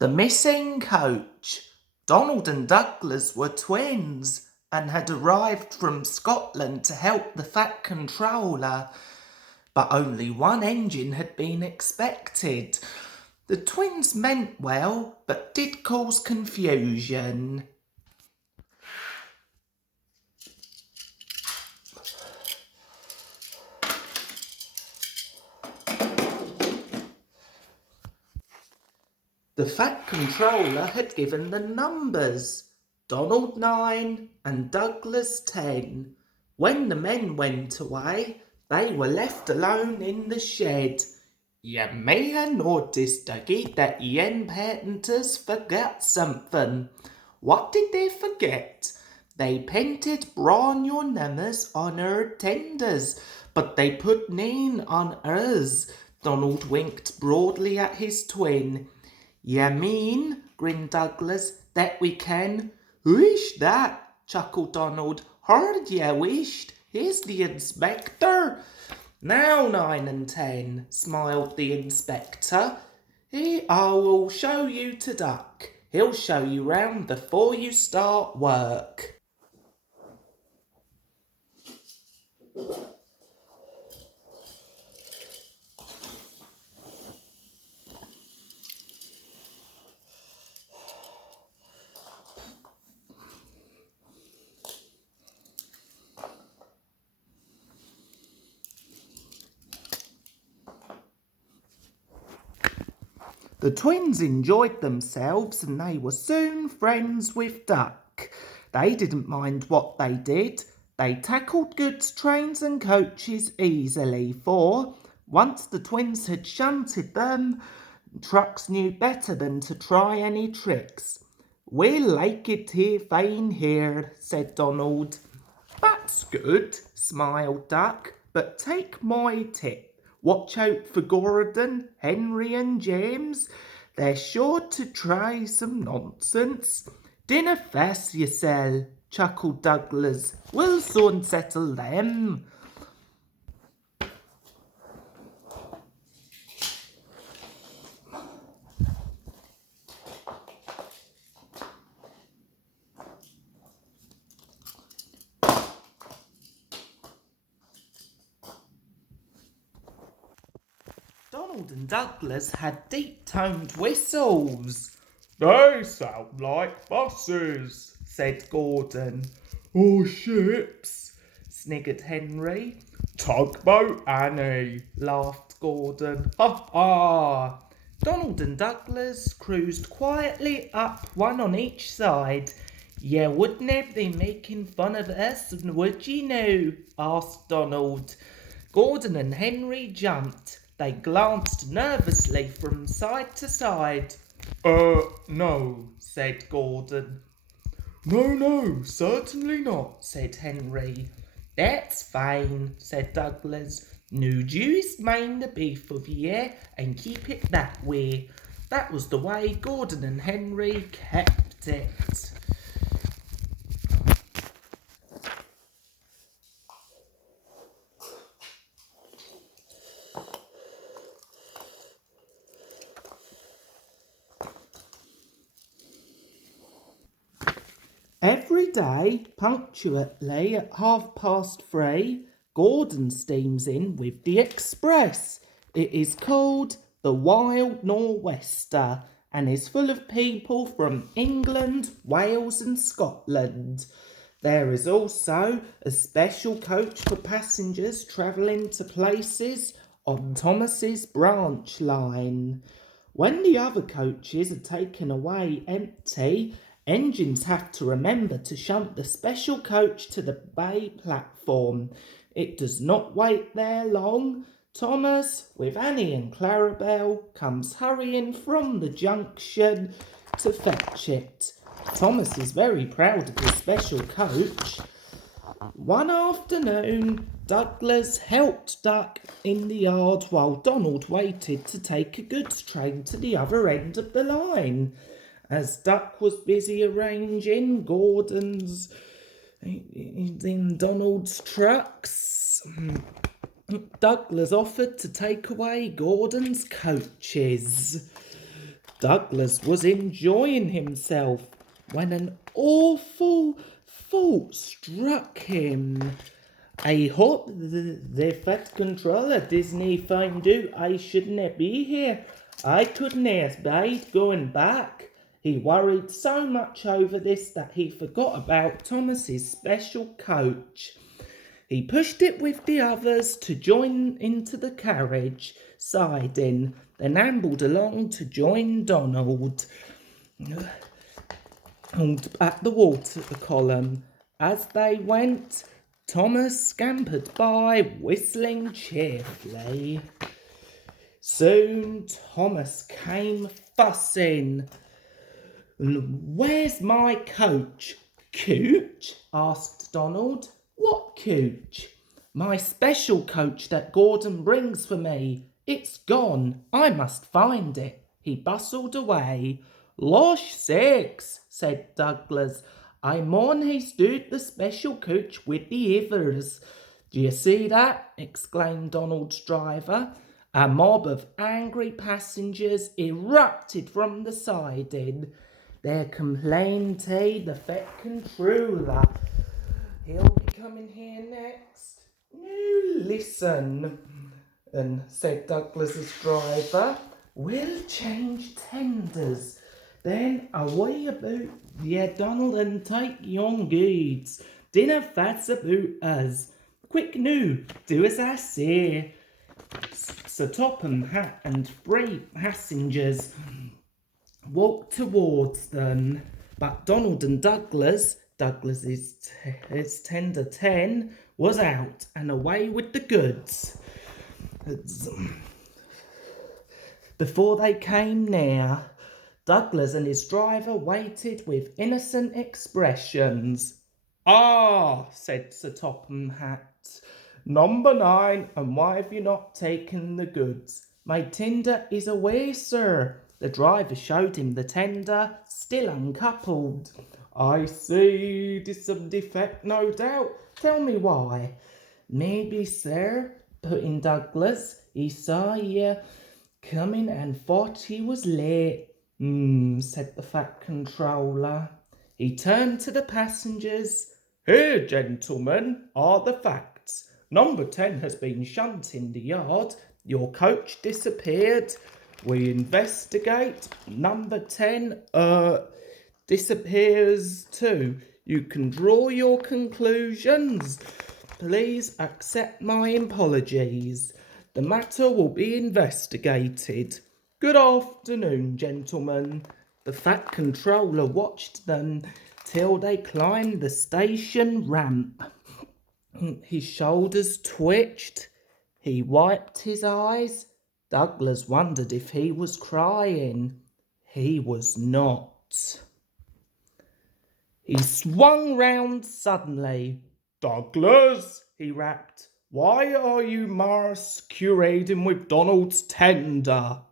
The missing coach. Donald and Douglas were twins and had arrived from Scotland to help the Fat Controller, but only one engine had been expected. The twins meant well, but did cause confusion. The Fat Controller had given the numbers, Donald 9 and Douglas 10. When the men went away, they were left alone in the shed. You may have noticed, Dougie, that yen patenters forgot something. What did they forget? They painted brawn your numbers on her tenders, but they put nine on hers. Donald winked broadly at his twin. You mean, grinned Douglas, that we can? Wish that, chuckled Donald. Heard ya wished. Here's the inspector. Now 9 and 10, smiled the inspector. I will show you to Duck. He'll show you round before you start work. The twins enjoyed themselves and they were soon friends with Duck. They didn't mind what they did. They tackled goods trains and coaches easily, for once the twins had shunted them, trucks knew better than to try any tricks. "We'll like it here fine here," said Donald. "That's good," smiled Duck, "but take my tip. Watch out for Gordon, Henry and James. They're sure to try some nonsense." "Dinna fuss yoursel," chuckled Douglas. "We'll soon settle them." Donald and Douglas had deep-toned whistles. "They sound like buses," said Gordon. "Or ships," sniggered Henry. "Tugboat Annie," laughed Gordon. "Ha ha!" Donald and Douglas cruised quietly up, one on each side. "You wouldn't be making fun of us, would you now?" asked Donald. Gordon and Henry jumped. They glanced nervously from side to side. No," said Gordon. No, certainly not," said Henry. "That's fine," said Douglas. "No, just mind the beef of ye and keep it that way." That was the way Gordon and Henry kept it. Every day, punctually at 3:30, Gordon steams in with the express. It is called the Wild Nor'Wester and is full of people from England, Wales and Scotland. There is also a special coach for passengers travelling to places on Thomas's branch line. When the other coaches are taken away empty, engines have to remember to shunt the special coach to the bay platform. It does not wait there long. Thomas, with Annie and Clarabelle, comes hurrying from the junction to fetch it. Thomas is very proud of his special coach. One afternoon, Douglas helped Duck in the yard while Donald waited to take a goods train to the other end of the line. As Duck was busy arranging Gordon's in Donald's trucks, Douglas offered to take away Gordon's coaches. Douglas was enjoying himself when an awful thought struck him. I hope the Fat Controller Disney find out I shouldn't be here. I couldn't abide going back. He worried so much over this that he forgot about Thomas's special coach. He pushed it with the others to join into the carriage siding, then ambled along to join Donald at the water column. As they went, Thomas scampered by, whistling cheerfully. Soon Thomas came fussing. "Where's my coach?" "Coach?" asked Donald. "What coach?" "My special coach that Gordon brings for me. It's gone. I must find it." He bustled away. "Losh sakes," said Douglas. "I mourn he stood the special coach with the others." "Do you see that?" exclaimed Donald's driver. A mob of angry passengers erupted from the siding. They complained to the Fat Controller. "He'll be coming here next." "No, listen," said Douglas's driver. "We'll change tenders. Then away about Donald, and take yon goods. Dinner fats about us. Quick now, do as I say." Sir Topham Hatt and 3 passengers walked towards them, but Donald and Douglas's tender 10 was out and away with the goods. Before they came near, Douglas and his driver waited with innocent expressions. "Ah," said Sir Topham Hatt, "Number 9, and why have you not taken the goods?" "My tender is away, sir." The driver showed him the tender, still uncoupled. "I see, it is some defect, no doubt. Tell me why." "Maybe, sir," put in Douglas, "he saw ye coming and thought he was late." Said the Fat Controller. He turned to the passengers. "Here, gentlemen, are the facts. Number 10 has been shunt in the yard. Your coach disappeared. We investigate. Number 10, disappears too. You can draw your conclusions. Please accept my apologies. The matter will be investigated. Good afternoon, gentlemen." The Fat Controller watched them till they climbed the station ramp. His shoulders twitched. He wiped his eyes. Douglas wondered if he was crying. He was not. He swung round suddenly. "Douglas," he rapped, "why are you masquerading with Donald's tender?"